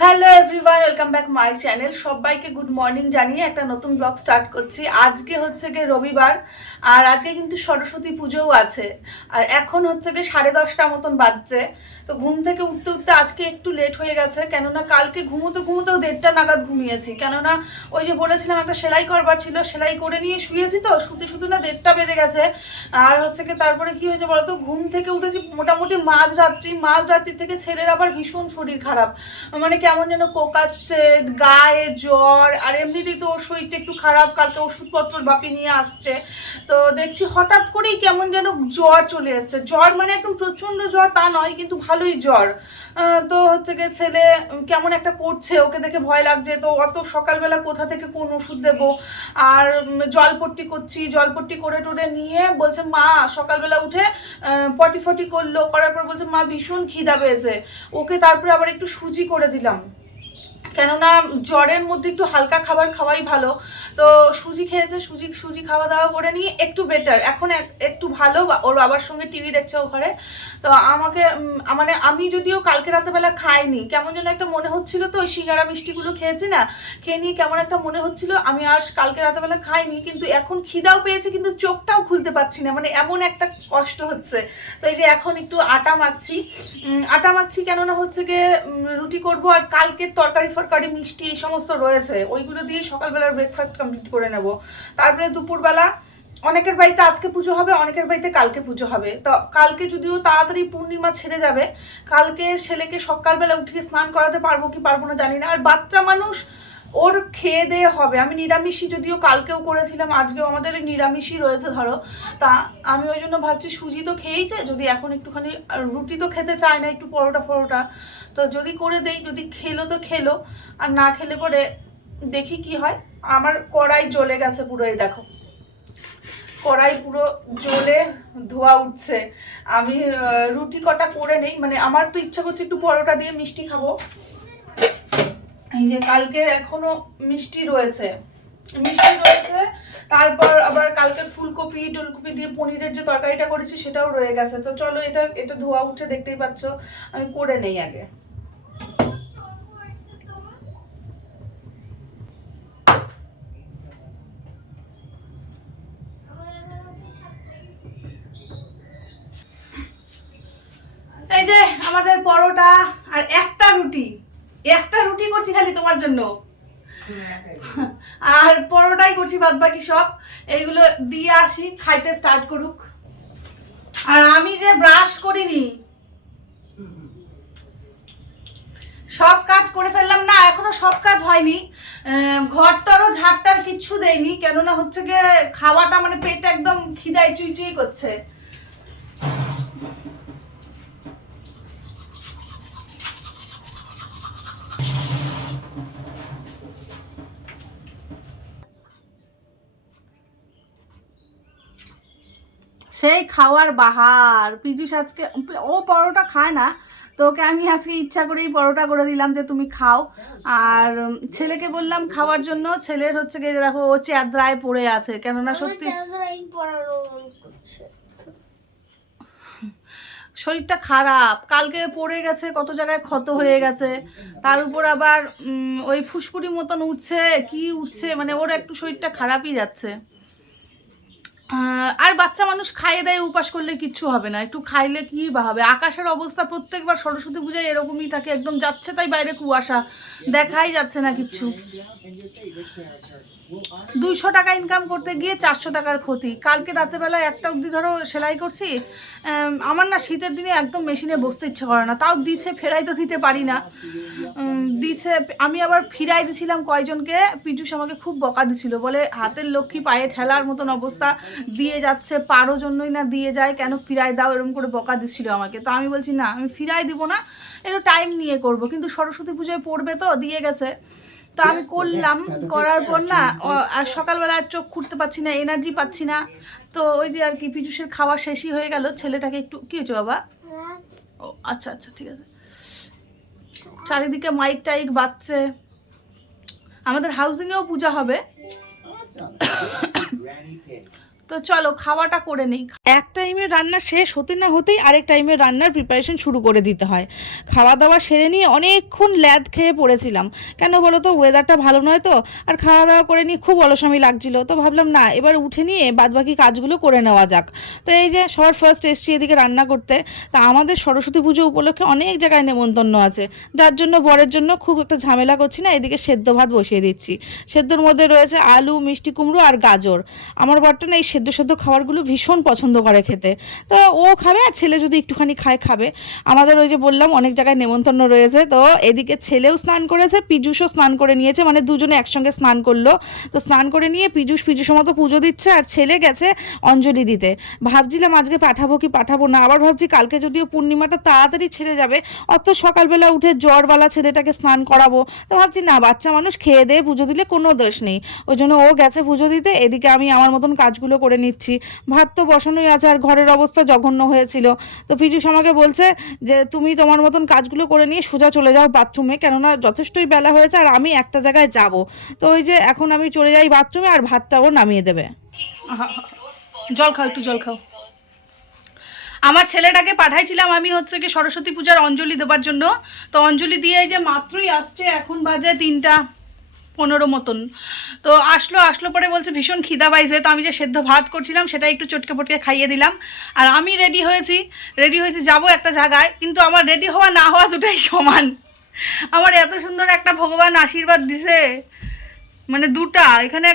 Hello everyone, welcome back my channel. সবাইকে good morning জানিয়ে একটা নতুন ব্লগ স্টার্ট করছি। আজকে হচ্ছে গিয়ে রবিবার, আর আজকে কিন্তু সরস্বতী পুজোও আছে। আর এখন হচ্ছে গিয়ে 10:30 মতন বাজছে। তো ঘুম থেকে উঠতে উঠতে আজকে একটু লেট হয়ে গেছে, কেননা কালকে ঘুমোতেও 1:30টা নাগাদ ঘুমিয়েছি। কেননা ওই যে বলেছিলাম একটা সেলাই করবার ছিল, সেলাই করে নিয়ে শুয়েছি, তো শুতে না 1:30টা বেজে গেছে। আর হচ্ছে কি তারপরে কি হয়েছে বলতো, ঘুম থেকে উঠেছি মোটামুটি মাঝরাত্রি থেকে ছেলের আবার ভীষণ শরীর খারাপ, মানে কেমন যেন কোকাচ্ছে, গায়ে জ্বর, আর এমনিতেই তো ওর শরীরটা একটু খারাপ, কালকে ওষুধপত্র বাপি নিয়ে আসছে। তো দেখছি হঠাৎ করেই কেমন যেন জ্বর চলে এসছে। জ্বর মানে একদম প্রচণ্ড জ্বর তা নয়, কিন্তু ভালোই জ্বর। তো হচ্ছে গিয়ে ছেলে কেমন একটা করছে, ওকে দেখে ভয় লাগছে। তো অত সকালবেলা কোথা থেকে কোন ওষুধ দেবো, আর জলপট্টি করে টোরে নিয়ে বলছে মা, সকালবেলা উঠে পটি ফটি করার পর বলছে মা ভীষণ খিদা পেয়েছে। ওকে তারপরে আবার একটু সুজি করে দিলাম, কেননা জ্বরের মধ্যে একটু হালকা খাবার খাওয়াই ভালো। তো সুজি খেয়েছে, সুজি খাওয়া দাওয়া করে নিয়ে একটু বেটার, এখন একটু ভালো। ওর বাবার সঙ্গে টিভি দেখছে ও ঘরে। তো আমাকে মানে আমি যদিও কালকে রাতেবেলা খাইনি, কেমন যেন একটা মনে হচ্ছিল, তো ওই সিঙ্গারা মিষ্টিগুলো খেয়েছি না, খেয়ে নিয়ে কেমন একটা মনে হচ্ছিল। আমি আর কালকে রাতেবেলা খাইনি, কিন্তু এখন খিদাও পেয়েছে, কিন্তু চোখটাও খুলতে পারছি না, মানে এমন একটা কষ্ট হচ্ছে। তো এই যে এখন একটু আটা মাখছি কেননা হচ্ছে গিয়ে রুটি করব, আর কালকের তরকারি মিষ্টি এই সমস্ত রয়েছে, ওইগুলো দিয়ে সকালবেলার ব্রেকফাস্ট কমপ্লিট করে নেব। তারপরে দুপুরবেলা অনেকের বাড়িতে আজকে পুজো হবে, অনেকের বাড়িতে কালকে পুজো হবে। তো কালকে যদিও তাড়াতাড়ি পূর্ণিমা ছেড়ে যাবে, কালকে ছেলেকে সকালবেলা উঠিয়ে স্নান করাতে পারবো কি পারবো না জানি না। আর বাচ্চা মানুষ, ওর খেয়ে দেয়ে হবে। আমি নিরামিষই যদিও কালকেও করেছিলাম, আজকেও আমাদের নিরামিষই রয়েছে ধরো। তা আমি ওই জন্য ভাবছি সুজি তো খেয়েইছে, যদি এখন একটুখানি রুটি তো খেতে চায় না, একটু পরোটা তো যদি করে দেই, যদি খেলো তো খেলো, আর না খেলে পরে দেখি কি হয়। আমার কড়াই জ্বলে গেছে পুরো, এই দেখো কড়াই পুরো জ্বলে ধোয়া উঠছে। আমি রুটি কটা করে নেই, মানে আমার তো ইচ্ছা করছে একটু পরোটা দিয়ে মিষ্টি খাবো। এই যে কালকে এখনো মিষ্টি রয়েছে। তারপর আবার কালকের টুলকপি দিয়ে পনিরের যে তরকারিটা করেছি সেটাও রয়ে গেছে। তো চলো, এটা ধোয়া উঠছে, দেখতেই পাচ্ছ। আমি করে নেই আগে। এই যে আমাদের পরোটা আর একটা রুটি করছি খালি তোমার জন্য, আর পরোটাই করছি, বাদ বাকি সব এইগুলো দিয়ে আসি, খাইতে স্টার্ট করুক। আর আমি যে ব্রাশ করিনি, সব কাজ করে ফেললাম না, এখনো সব কাজ হয়নি। ঘরটারও ঝাড়টার কিচ্ছু দেয়নি, কেননা হচ্ছে গিয়ে খাওয়াটা মানে পেট একদম খিদায় চুই করছে। সেই খাওয়ার বাহার পীযুষ আজকে, ও পরোটা খায় না, তো ওকে আমি আজকে ইচ্ছা করেই পরোটা করে দিলাম যে তুমি খাও। আর ছেলেকে বললাম খাওয়ার জন্য, ছেলের হচ্ছে গিয়ে দেখো ও চ্যাদ্রায় পড়ে আছে, কেননা সত্যি শরীরটা খারাপ, কালকে পড়ে গেছে, কত জায়গায় ক্ষত হয়ে গেছে। তার উপর আবার ওই ফুসকুড়ি মতন উঠছে, মানে ওর একটু শরীরটা খারাপই যাচ্ছে। আর বাচ্চা মানুষ খাইয়ে দেয়, উপাস করলে কিচ্ছু হবে না, একটু খাইলে কি বা হবে। আকাশের অবস্থা প্রত্যেকবার সরস্বতী পূজায় এরকমই থাকে, একদম যাচ্ছে তাই বাইরে কুয়াশা, দেখাই যাচ্ছে না কিচ্ছু। 200 টাকা ইনকাম করতে গিয়ে 400 টাকার ক্ষতি। কালকে রাতেবেলা 1টা অবধি ধরো সেলাই করছি। আমার না শীতের দিনে একদম মেশিনে বসতে ইচ্ছে করে না, তাও দিছে, ফেরাই তো দিতে পারি না। দিছে, আমি আবার ফিরাই দিছিলাম কয়জনকে, পীযুষ আমাকে খুব বকা দিছিল, বলে হাতের লক্ষ্মী পায়ে ঠেলার মতন অবস্থা, দিয়ে যাচ্ছে পারো জন্যই না দিয়ে যায়, কেন ফিরাই দাও, এরকম করে বকা দিচ্ছিল আমাকে। তো আমি বলছি না, আমি ফিরাই দিব না, একটু টাইম নিয়ে করব, কিন্তু সরস্বতী পুজোয় পড়বে তো, দিয়ে গেছে। তো আমি করলাম, করার পর না আর সকালবেলা আর চোখ খুঁড়তে পারছি না, এনার্জি পাচ্ছি না। তো ওই যে আর কি, পীযুষের খাওয়া শেষই হয়ে গেল। ছেলেটাকে একটু, কি হয়েছে বাবা? ও আচ্ছা আচ্ছা, ঠিক আছে। চারিদিকে মাইক টাইক বাজছে। আমাদের হাউজিংয়েও পূজা হবে, তো চলো খাওয়াটা করে নিই। এক টাইমের রান্না শেষ হতে না হতেই আরেক টাইমের রান্নার প্রিপারেশন শুরু করে দিতে হয়। খাওয়া দাওয়া সেরে নিয়ে অনেকক্ষণ ল্যাদ খেয়ে পড়েছিলাম, কেন বলো তো, ওয়েদারটা ভালো নয় তো, আর খাওয়া দাওয়া করে নিয়ে খুব অলসামি লাগছিল। তো ভাবলাম না, এবার উঠে নিয়ে বাদবাকি কাজগুলো করে নেওয়া যাক। তো এই যে সবার ফার্স্ট এসছি এদিকে রান্না করতে। তা আমাদের সরস্বতী পুজো উপলক্ষে অনেক জায়গায় নেমন্তন্ন আছে, যার জন্য বরের জন্য খুব একটা ঝামেলা করছি না, এদিকে সেদ্ধ ভাত বসিয়ে দিচ্ছি। সেদ্ধর মধ্যে রয়েছে আলু, মিষ্টি কুমড়ো আর গাজর। আমার বরটা না এই সেদ্ধ সেদ্ধ খাবারগুলো ভীষণ পছন্দ করে খেতে, তো ও খাবে, আর ছেলে যদি একটুখানি খাবে। আমাদের ওই যে বললাম অনেক জায়গায় নেমন্তন্ন রয়েছে, তো এদিকে ছেলেও স্নান করেছে, পীযূষও স্নান করে নিয়েছে, মানে দুজনে একসঙ্গে স্নান করলো। তো স্নান করে নিয়ে পীযূষের মতো পুজো দিচ্ছে, আর ছেলে গেছে অঞ্জলি দিতে। ভাবছিলাম আজকে পাঠাবো কি পাঠাবো না, আবার ভাবছি কালকে যদিও পূর্ণিমাটা তাড়াতাড়ি ছেড়ে যাবে, অত সকালবেলা উঠে জ্বরবালা ছেলেটাকে স্নান করাবো। তো ভাবছি না, বাচ্চা মানুষ খেয়ে দিয়ে পুজো দিলে কোনো দোষ নেই, ওই জন্য ও গেছে পুজো দিতে, এদিকে আমি আমার মতন কাজগুলো করে নিচ্ছি। ভাত তো বসানোই আছে, আর ঘরের অবস্থা জঘন্য হয়েছিল। তো পীযূষ আমাকে বলছে যে তুমি তোমার মতন কাজগুলো করে নিয়ে সোজা চলে যাও বাথরুমে, কেননা যথেষ্টই বেলা হয়েছে আর আমি একটা জায়গায় যাব। তো ওই যে এখন আমি চলে যাই বাথরুমে, আর ভাতটাও নামিয়ে দেবে। জল খাও, একটু জল খাও। আমার ছেলেটাকে পাঠাইছিলাম আমি হচ্ছে কি সরস্বতী পূজার অঞ্জলি দেবার জন্য। তো অঞ্জলি দিয়ে এই যে মাত্রই আসছে, এখন বাজে 3:15 মতন। তো আসলো পরে বলছে ভীষণ খিদা পাইছে। তো আমি যে সেদ্ধ ভাত করছিলাম সেটা একটু চটকে পটকে খাইয়ে দিলাম। আর আমি রেডি হয়েছি যাবো একটা জায়গায়, কিন্তু আমার রেডি হওয়া না হওয়া দুটাই সমান। আমার এত সুন্দর একটা ভগবান আশীর্বাদ দিছে, মানে দুটা, এখানে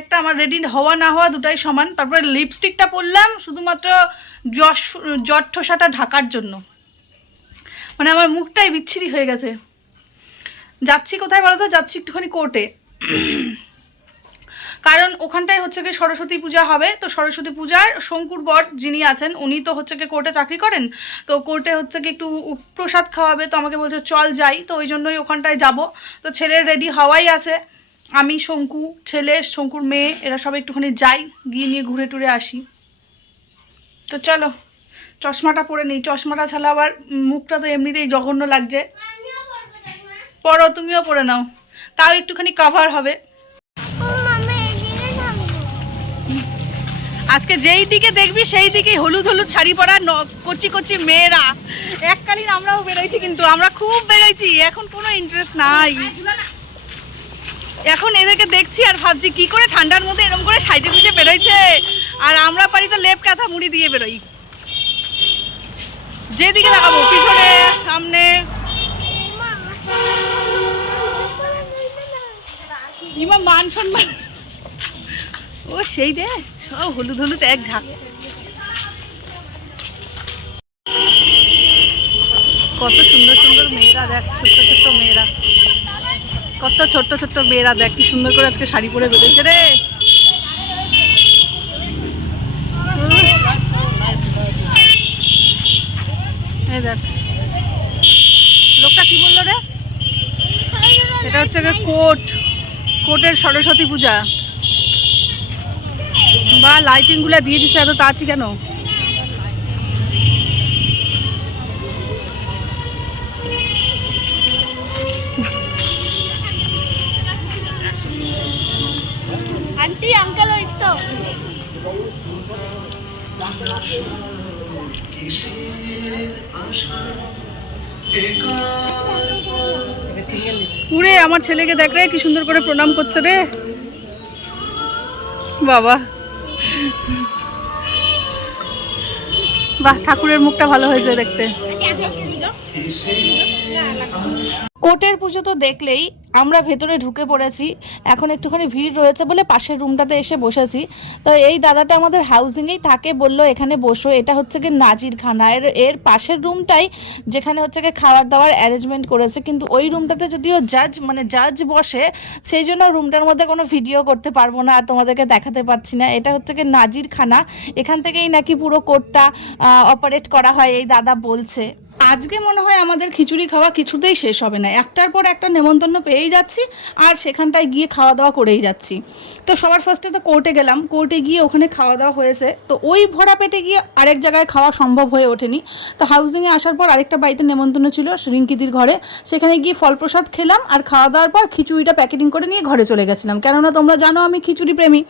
একটা, আমার রেডি হওয়া না হওয়া দুটাই সমান। তারপরে লিপস্টিকটা পরলাম শুধুমাত্র জট ঠোসাটা ঢাকার জন্য, মানে আমার মুখটাই বিচ্ছিরি হয়ে গেছে। যাচ্ছি কোথায় বলো তো, যাচ্ছি একটুখানি কোর্টে, কারণ ওখানটায় হচ্ছে কি সরস্বতী পূজা হবে। তো সরস্বতী পূজার শঙ্কুর বর যিনি আছেন উনি তো হচ্ছে কি কোর্টে চাকরি করেন, তো কোর্টে হচ্ছে কি একটু প্রসাদ খাওয়াবে। তো আমাকে বলছে চল যাই, তো ওই জন্যই ওখানটায় যাব। তো ছেলের রেডি হওয়াই আছে, আমি, শঙ্কু, ছেলে, শঙ্কুর মেয়ে, এরা সবাই একটুখানি যাই, গিয়ে নিয়ে ঘুরে টুরে আসি। তো চলো চশমাটা পরে নিই, চশমাটা ছাড়া আবার মুখটা তো এমনিতেই জঘন্য লাগছে। পরো, তুমিও পরে নাও, তাও একটুখানি কভার হবে। আজকে যেই দিকে দেখবি সেই দিকে হলুদ হলুদ শাড়ি পরা কচি কচি মেয়েরা। এককালীন আমরাও বেরোইছি, কিন্তু আমরা খুব বেরোইছি, এখন কোনো ইন্টারেস্ট নাই। এখন এদেরকে দেখছি আর ভাবছি কি করে ঠান্ডার মধ্যে এরকম করে সাইজে গুজে বেরোইছে, আর আমরা পারি তো লেপ কাঁথা মুড়ি দিয়ে বেরোই। যেদিকে দেখাবো, পিছনে, সামনে, ইমা মান সম্মান, ও সেই রে, সব হলুদ হলুদ এক ঝাঁক। কত সুন্দর সুন্দর মেয়েরা, দেখ ছোট্ট ছোট্ট মেয়েরা, কত ছোট্ট ছোট্ট মেয়েরা, দেখ কি সুন্দর করে আজকে শাড়ি পরে বেরোচ্ছে রে। এই দেখ লোকটা কি বললো রে, এটা হচ্ছে কোর্টের সরস্বতী পূজা। বা লাইটিং গুলা দিয়ে দিচ্ছে এত তাড়াতাড়ি কেন? आंटी अंकल हो एक तो পুরে আমার ছেলেকে দেখ রে, কি সুন্দর করে প্রণাম করছে রে বাবা। বাহ, ঠাকুরের মুখটা ভালো হয়েছে দেখতে। কোর্টের পুজো তো দেখলেই, আমরা ভেতরে ঢুকে পড়েছি। এখন একটুখানি ভিড় রয়েছে বলে পাশের রুমটাতে এসে বসেছি। তো এই দাদাটা আমাদের হাউজিংয়েই থাকে, বলল এখানে বসো। এটা হচ্ছে কি নাজির খানা, এর পাশের রুমটাই যেখানে হচ্ছে কি খাবার দাবার অ্যারেঞ্জমেন্ট করেছে, কিন্তু ওই রুমটাতে যদিও জাজ বসে, সেই জন্য রুমটার মধ্যে কোনো ভিডিও করতে পারবো না আর তোমাদেরকে দেখাতে পারছি না। এটা হচ্ছে কি নাজির খানা, এখান থেকেই নাকি পুরো কোর্টটা অপারেট করা হয়, এই দাদা বলছে। আজকে মনে হয় আমাদের খিচুড়ি খাওয়া কিছুতেই শেষ হবে না, একটার পর একটা নেমন্তন্ন পেয়েই যাচ্ছি আর সেখানটায় গিয়ে খাওয়া দাওয়া করেই যাচ্ছি। তো সবার ফার্স্টে তো কোর্টে গেলাম, কোর্টে গিয়ে ওখানে খাওয়া দাওয়া হয়েছে, তো ওই ভরা পেটে গিয়ে আরেক জায়গায় খাওয়া সম্ভব হয়ে ওঠেনি। তো হাউজিংয়ে আসার পর আরেকটা বাড়িতে নেমন্তন্ন ছিল রিঙ্কিদির ঘরে, সেখানে গিয়ে ফল প্রসাদ খেলাম আর খাওয়া দাওয়ার পর খিচুড়িটা প্যাকেটিং করে নিয়ে ঘরে চলে গেছিলাম, কেননা তোমরা জানো আমি খিচুড়ি প্রেমী।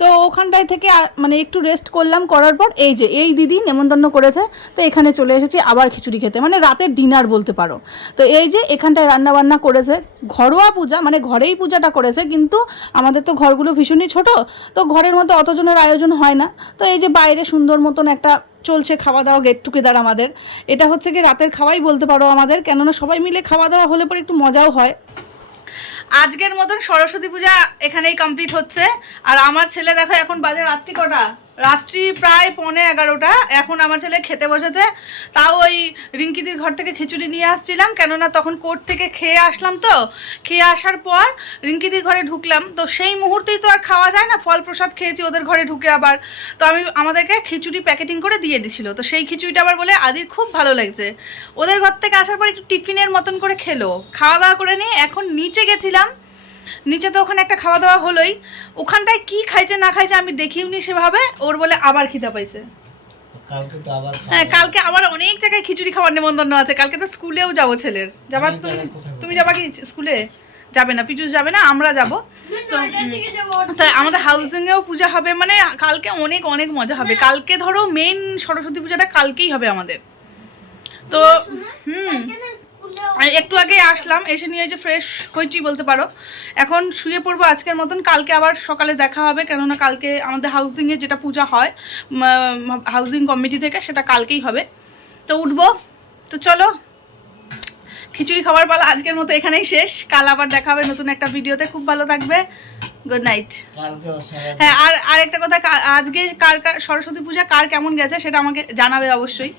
তো ওখানটায় থেকে মানে একটু রেস্ট করলাম, করার পর এই দিদি নেমন্তন্ন করেছে, তো এখানে চলে এসেছি আবার খিচুড়ি খেতে, মানে রাতের ডিনার বলতে পারো। তো এই যে এখানটায় রান্না বান্না করেছে, ঘরোয়া পূজা মানে ঘরেই পূজাটা করেছে, কিন্তু আমাদের তো ঘরগুলো ভীষণই ছোট, তো ঘরের মধ্যে অতজনের আয়োজন হয় না। তো এই যে বাইরে সুন্দর মতন একটা চলছে খাওয়া দাওয়া, গেট টুগেদার আমাদের, এটা হচ্ছে কি রাতের খাওয়াই বলতে পারো আমাদের, কেননা সবাই মিলে খাওয়া দাওয়া হলে পরে একটু মজাও হয়। আজকের মতন সরস্বতী পূজা এখানেই কমপ্লিট হচ্ছে। আর আমার ছেলে দেখো এখন বাজে রাত্রি কটা, রাত্রি প্রায় 11:45, এখন আমার ছেলে খেতে বসেছে। তাও ওই রিঙ্কিদির ঘর থেকে খিচুড়ি নিয়ে আসছিলাম, কেননা তখন কোর্ট থেকে খেয়ে আসলাম, তো খেয়ে আসার পর রিঙ্কিদির ঘরে ঢুকলাম, তো সেই মুহূর্তেই তো আর খাওয়া যায় না, ফল প্রসাদ খেয়েছি ওদের ঘরে ঢুকে আবার। তো আমাদেরকে খিচুড়ি প্যাকেটিং করে দিয়ে দিছিল, তো সেই খিচুড়িটা আবার বলে আদির খুব ভালো লাগছে। ওদের ঘর থেকে আসার পর একটু টিফিনের মতন করে খেলো, খাওয়া দাওয়া করে নিয়ে এখন নিচে গেছিলাম। নিচে তো ওখানে একটা খাওয়া দাওয়া হলোই, ওখানটায় কি খাইছে না খাইছে আমি দেখিওনি সেভাবে, ওর বলে আবার খিদা পাইছে। হ্যাঁ, কালকে আবার অনেক জায়গায় খিচুড়ি খাওয়ার নিমন্ত্রণ আছে, কালকে তো স্কুলেও যাবো ছেলের। যাবার তুমি যাবা কি স্কুলে? যাবে না, পিজুস যাবে না, আমরা যাবো। তো তাই আমাদের হাউজিংয়েও পূজা হবে, মানে কালকে অনেক অনেক মজা হবে। কালকে ধরো মেইন সরস্বতী পূজাটা কালকেই হবে আমাদের। তো একটু আগে আসলাম, এসে নিয়ে যে ফ্রেশ হয়েছি বলতে পারো, এখন শুয়ে পড়বো আজকের মতন। কালকে আবার সকালে দেখা হবে, কেননা কালকে আমাদের হাউজিংয়ে যেটা পূজা হয় হাউজিং কমিটি থেকে, সেটা কালকেই হবে। তো উঠবো, তো চলো খিচুড়ি খাবার পালা আজকের মতো এখানেই শেষ। কাল আবার দেখা হবে নতুন একটা ভিডিওতে। খুব ভালো থাকবে, গুড নাইট। হ্যাঁ, আর একটা কথা, আজকে কার সরস্বতী পূজা কার কেমন গেছে সেটা আমাকে জানাবে অবশ্যই।